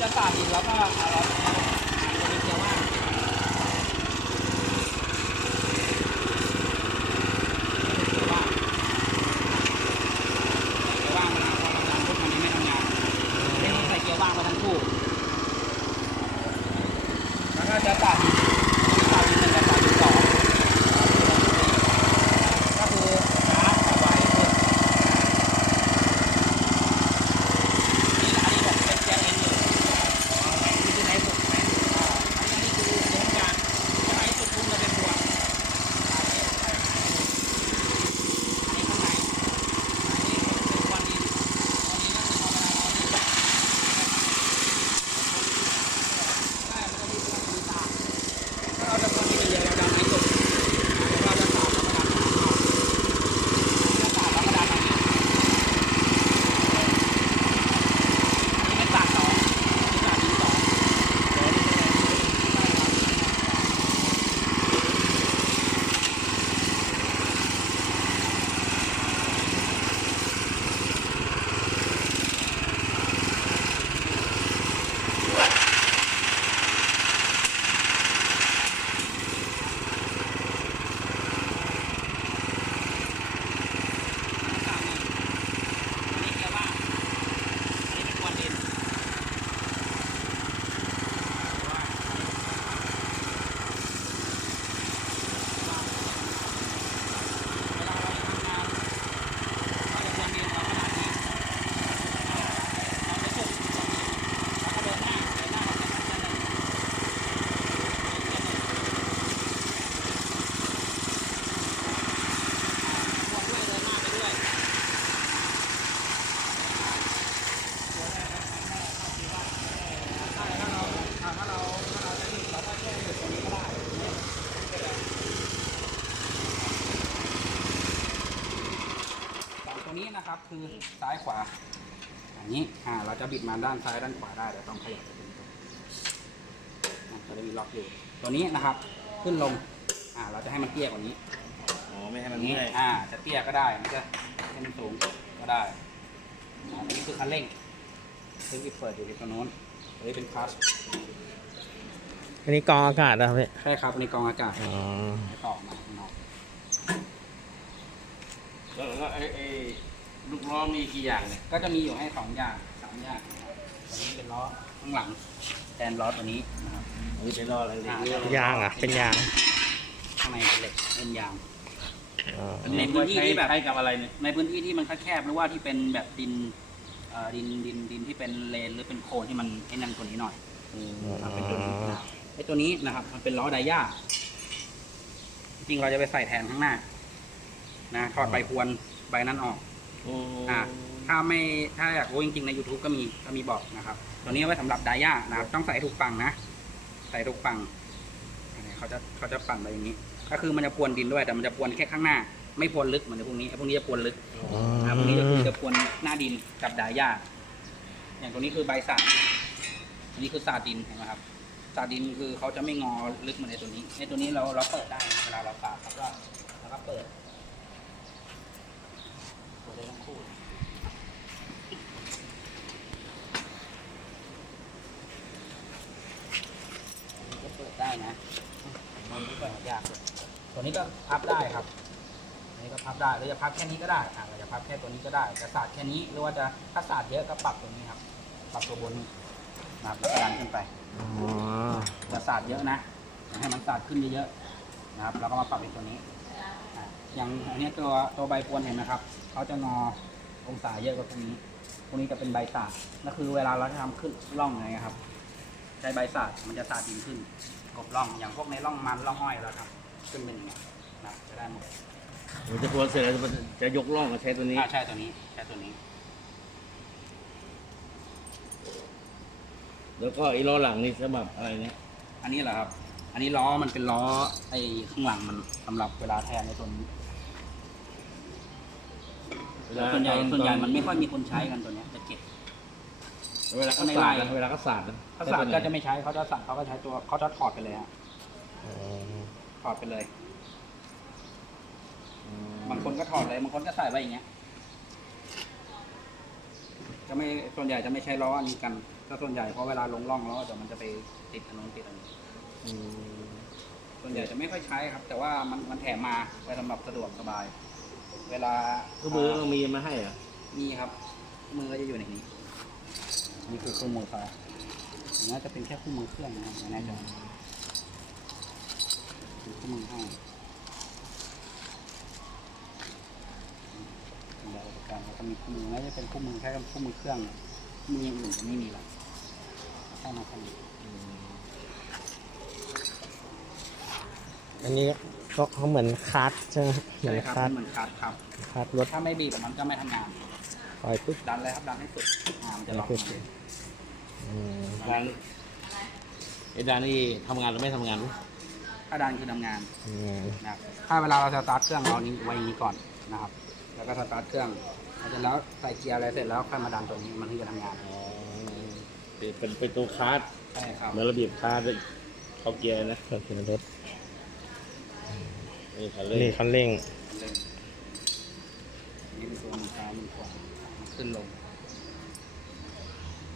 จะสาดดินแล้วก็ นี้นะครับ คือซ้ายขวาอย่างนี้อ่าเราจะบิดมาด้านซ้ายด้านขวาได้แต่ต้องขยับไปตรงนี้อะจะได้มีล็อกอยู่ตัวนี้นะครับ ขึ้นลงอ่าเราจะให้มันเตี้ยกว่านี้อ๋อไม่ให้อมันย่างนี้เมื่อยอ่าจะเตี้ยก็ได้มันจะให้มันสูงก็ได้อ่าอันนี้คือคันเร่งซึ่งอีกเปิดอยู่ที่ตรงโน้นอันนี้เป็นคลัสอันนี้กรองอากาศนะครับพี่ใช่ครับในกรองอากาศอ๋อให้ต่อมาข้างนอก แล้วแล้วไอ้ไอ้ ลูกล้อมีกี่อย่างเนี่ย ก็จะมีอยู่ให้สองอย่างสามอย่างนะครับตัวนี้เป็นล้อข้างหลังแทนล้อตัวนี้นะครับอันนี้เป็นล้ออะไรเนี่ยอ่ายางอะ เป็นยางข้างในเป็นเหล็กเป็นยาง อ๋ออันนี้พื้นที่ที่แบบใช้กับอะไรเนี่ย ในพื้นที่ที่มันแคบๆหรือว่าที่เป็นแบบดินเอ่อดินดินดินที่เป็นเลนหรือเป็นโคลนที่มันไอ้นั่นกว่านี้หน่อยครับเป็นตัวนี้นะครับไอ้ตัวนี้นะครับ มันเป็นล้อไดย่า จริงๆเราจะไปใส่แทนข้างหน้า นะถอดใบพรวนใบนั้นออกโอ้อะถ้าไม่ถ้าอยากรู้จริงๆใน YouTube ก็มีก็มีบอกนะครับ ตัวนี้เอาไว้สำหรับไดย่านะครับ ต้องใส่ให้ถูกฝั่งนะ ใส่ถูกฝั่งอันนี้เขาจะเขาจะปั่นไปอย่างนี้ ก็คือมันจะพรวนดินด้วยแต่มันจะพรวนแค่ข้างหน้า ไม่พรวนลึกเหมือนในพวกนี้ไอ้พวกนี้จะพรวนลึกอ๋ออ่าพวกนี้ก็คือจะพรวนหน้าดินกับไดย่าอย่างตัวนี้คือใบสาดอันนี้คือสาดดินเห็นไหมครับสาดินคือเขาจะไม่งอลึกเหมือนในตัวนี้ ในตัวนี้เราเราเปิดได้เวลาเราสาดครับก็แล้วก็เปิด เปิดได้ทั้งคู่อันนี้ก็เปิดได้นะมันไม่เปิดยากเลยตัวนี้ก็พับได้ครับอันนี้ก็พับได้หรือจะพับแค่นี้ก็ได้อ่าเราจะพับแค่ตัวนี้ก็ได้จะสาดแค่นี้หรือว่าจะถ้าสาดเยอะก็ปรับตัวนี้ครับ ปรับตัวบนนี้นะครับแล้วก็ดันขึ้นไปอ๋อจะสาดเยอะนะอยากให้มันสาดขึ้นเยอะๆนะครับ แล้วก็มาปรับเป็นตัวนี้ อะอย่างอันเนี้ยตัวตัวใบพรวนเห็นนะครับเขาจะงอองศาเยอะกว่าพวกนี้พวกนี้จะเป็นใบสาดก็คือเวลาเราจะทำขึ้นร่องไงครับ ใช้ใบสาดมันจะสาดดินขึ้นกบร่องอย่างพวกในร่องมันร่องอ้อยเราทำขึ้นเป็นอย่างเงี้ยนะครับจะได้หมดมันจะพรวนเสร็จแล้วมันจะยกล่องมาใช้ตัวนี้อ่าใช่ตัวนี้ใช่ตัวนี้แล้วก็ไอ้ล้อหลังนี่สำหรับอะไรเนี่ยอันนี้แหละครับ อันนี้ล้อมันเป็นล้อไอ้ข้างหลังมันสำหรับเวลาแทนในตัวนี้ ส่วนใหญ่ส่วนใหญ่มันไม่ค่อยมีคนใช้กันตัวเนี้ยจะเก็บ เวลาเขาในสาไล่ดนะเวลาเขาสาดนะถ้าสาดก็จะไม่ใช้เขาจะสั่งเขาก็ใช้ตัวเขาจะถอดไปเลยฮะอ๋อถอดไปเลยบางคนก็ถอดเลยบางคนก็ใส่ไว้อย่างเงี้ย จะไม่ส่วนใหญ่จะไม่ใช้ล้ออันนี้กันถ้าส่วนใหญ่เพราะเวลาลงร่องแล้วเดี๋ยวมันจะไปติดอันนู้นติดอันนี้อืมส่วนใหญ่จะไม่ค่อยใช้ครับ แต่ว่ามันมันแถมมาไว้สำหรับสะดวกสบาย เวลาก็มือต้องมีมาให้เหรอมีครับ มือก็จะอยู่ในนี้ นี่คือคู่มือเขาน่าจะเป็นแค่คู่มือเครื่องนะไม่แน่ใจเป็นคู่มือให้เดี๋ยวอุปกรณ์แล้วก็มีคู่มือน่าจะเป็นคู่มือแค่คู่มือเครื่องคู่มืออย่างอื่นจะไม่มีละแค่มาแค่นี้ อันนี้ก็เขาเหมือนคัสใช่ไหมเหมืใช่อนครับคัสมันเหมือนคัดครับ คัสรถถ้าไม่บีบมันก็ไม่ทำงาน ปล่อยปุ๊บ ดันเลยครับ ดันให้สุดอ่ามันจะล็อกดันให้สุด อืมร้านไอ้ดานนี่ทำงานหรือไม่ทำงานถ้าดันคือทำงานอืมนะครับ ถ้าเวลาเราสตาร์ทเครื่องเรานี้ไว้อย่างนี้ก่อนนะครับ แล้วก็สตาร์ทเครื่องเสร็จแล้วใส่เกียร์อะไรเสร็จแล้วค่อยมาดันตัวนี้มันถึงจะทำงาน อ๋อเป็นเป็นเป็นตัวคาร์ดใช่ครับ เหมือนระเบียบคาร์ดเลยเขาเกียร์นะ ก็คือรถ นี่คันเร่งนี่คันเร่งเร่งนี่เป็นตัวมือซ้ายมือขวามันขึ้นลง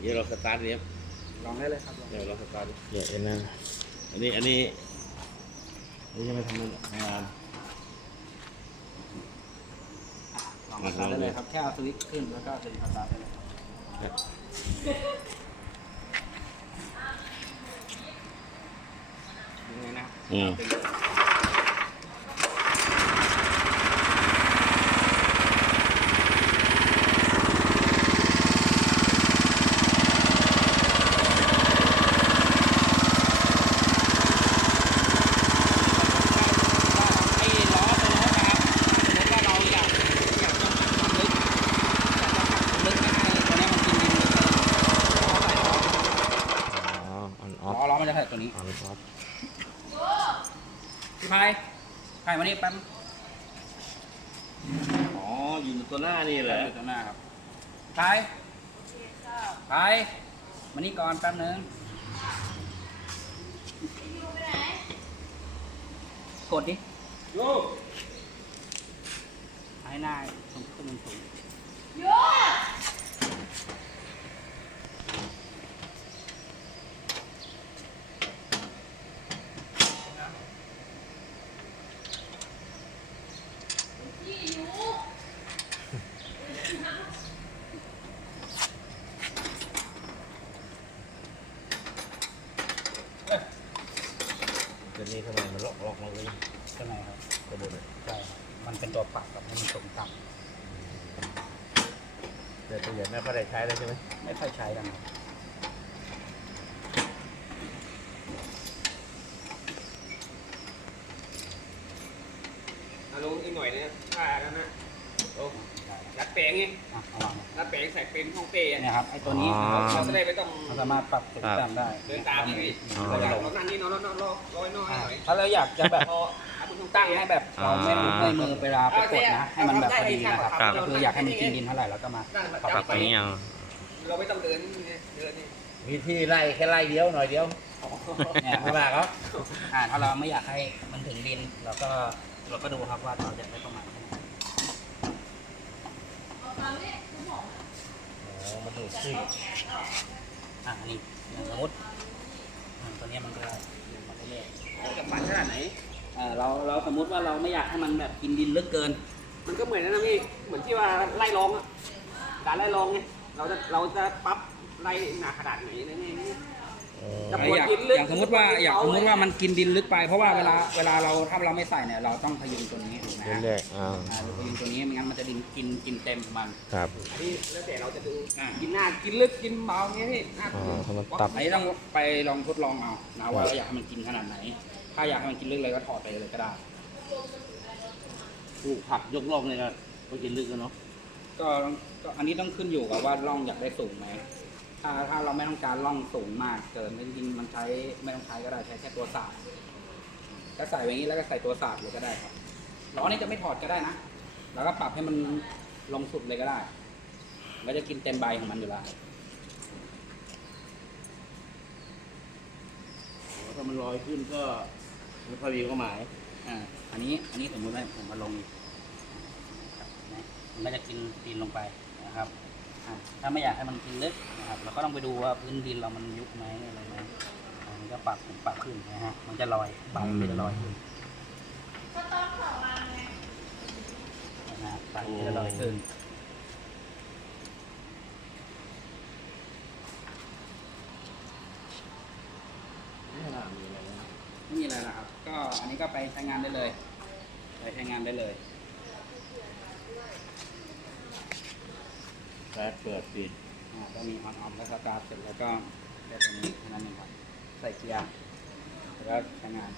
เดี๋ยวเราสตาร์ทเนี้ยลองได้เลยครับลองเดี๋ยวเราสตาร์ทเดี๋ยวไอ้นั่นอันนี้อันนี้นี่ยังไม่ทำงานลองสตาร์ทได้เลยครับแค่เอาสวิตช์ขึ้นแล้วก็สวิตช์สตาร์ทได้เลยยังไงนะครับอืม ไอ้ล้อตัวโน้นนะครับสมมติว่าเราอยากอยากจะทำลึกอยากจะทำลึกไม่ให้ตัวเนี้ยมันกินดินลึกเลยเราใส่ล้อ อ๋อออนออฟ ล้อล้อมันจะใส่ตัวนี้ ออนออฟ พี่พายพายมา นี่แป๊บอ๋ออยู่ตัวหน้านี่แหละอยู่ตรงหน้าครับพายพายมานี่ก่อนแป๊บนึงกดดิให้หน้าสูงขึ้นสูงๆ ตัวนี้ทำไมมันล็อกล็อกมาเลย ใช่ไหมครับ กระโดดเลย ใช่ครับมันเป็นตัวปรับกับให้มันสูงต่ แต่ตัวใหญ่ไม่ค่อยได้ใช้เลยใช่ไหมำไม่ค่อยใช้กันครับอาลุงอีกหน่อยเนี่ยถ้าแล้วนะโอ้รัดแปลงไงอะเอาวางรัดแปลงใส่เป็นห้องเต้อะเนี่ยครับไอ้ตัวนี้อ๋อ เราจะได้ไม่ต้องมันสามารถปรับสูงต่ำได้เดินตามนี่พี่อ๋อเราอยากเรานั่งนี่นอนนอนนอนรอรอให้นอนให้อ่าหน่อย ถ้าเราอยากจะแบบ พอเอามือ ตั้ตั้งงให้ให้แบแบบบเราไม่หลุดไม่มือเวลาประกดนะให้มันแบบพอดีนะครับครับ ก็คืออยากให้มันกินดินเท่าไหร่เราก็มานั่งมาปรับตรงนี้เอา เราไม่ต้องเดินไงเดินนี่มีที่ไล่แค่ไล่เดียวหน่อยเดียวเนี่ยคไม่รับมากครับอ่าถ้าเราไม่อยากให้มันถึงดินเราก็เราก็ดูครับว่าเราจะได้ประมาณเท่าไหร่อ๋อมันดูดขึ้นอ่านี่อย่างสมมติอ่าตัวเนี้ยมันก็อยู่มาเรื่อยๆกับฝันขนาดไหน เออเราเราสมมุติว่าเราไม่อยากให้มันแบบกินดินลึกเกิน มันก็เหมือนนั่นนะพี่เหมือนที่ว่าไล่ลองอะการไล่ลองไงเราจะเราจะปั๊บไล่หนาขนาดไหนนี่นี่นี่อ๋อ จะปอวดย่างกินลึกอย่างสมมติว่าอย่างสมมติว่ามันกินดินลึกไป เพราะว่าเวลาเวลาเราถ้าเราไม่ใส่เนี่ยเราต้องพยุงตัวนี้ถูกไหมฮะเรื่อยๆอ่าอ่าเราพยุงตัวนี้ไม่งั้นมันจะดินกินกินเต็มมัน ครับ อันนี้แล้วแต่เราจะดูอ่า กินหน้ากินลึกกินเบาเงี้ยพี่หน้าอ๋อถ้ามันปรับ อันนี้ต้องไปลองทดลองเอานะว่าเราอยากให้มันกินขนาดไหน ถ้าอยากให้มันกินลึกเลยก็ถอดไปเลยก็ได้ ปลูกผักยกล่องเลยก็ไปกินลึกกันเนาะก็ก็อันนี้ต้องขึ้นอยู่กับว่าร่องอยากได้สูงไหม ถ้าถ้าเราไม่ต้องการล่องสูงมากเกินจริงๆมันใช้ไม่ต้องใช้ก็ได้ใช้แค่ตัวสาดก็ใส่ไว้นี้แล้วก็ใส่ตัวสาดเลยก็ได้ครับล้อนี้จะไม่ถอดก็ได้นะแล้วก็ปรับให้มันลงสุดเลยก็ได้มันจะกินเต็มใบของมันอยู่แล้วถ้ามันลอยขึ้นก็มัพอดีก็หมายอ่าอันนี้อันนี้สมมติว่าผมมาลงมันก็จะกินตีนลงไปนะครับ ถ้าไม่อยากให้มันกินลึกนะครับเราก็ต้องไปดูว่าพื้นดินเรามันยุบไหมอะไรไหมอันนี้ก็ปรับผมปรับขึ้นนะฮะมันจะลอยปรับมันจะลอยขึ้นนะฮะปรับมันจะลอยขึ้นไม่น่ามีอะไรนะไม่มีอะไรนะครับ ก็อันนี้ก็ไปใช้งานได้เลย ไปใช้งานได้เลย แป๊บเปิดปิดอ่าก็มีออนออฟแล้วก็กราฟเสร็จแล้วก็ได้ตัวนี้แค่นั้นเองครับใส่เกียร์แล้วก็ใช้งาน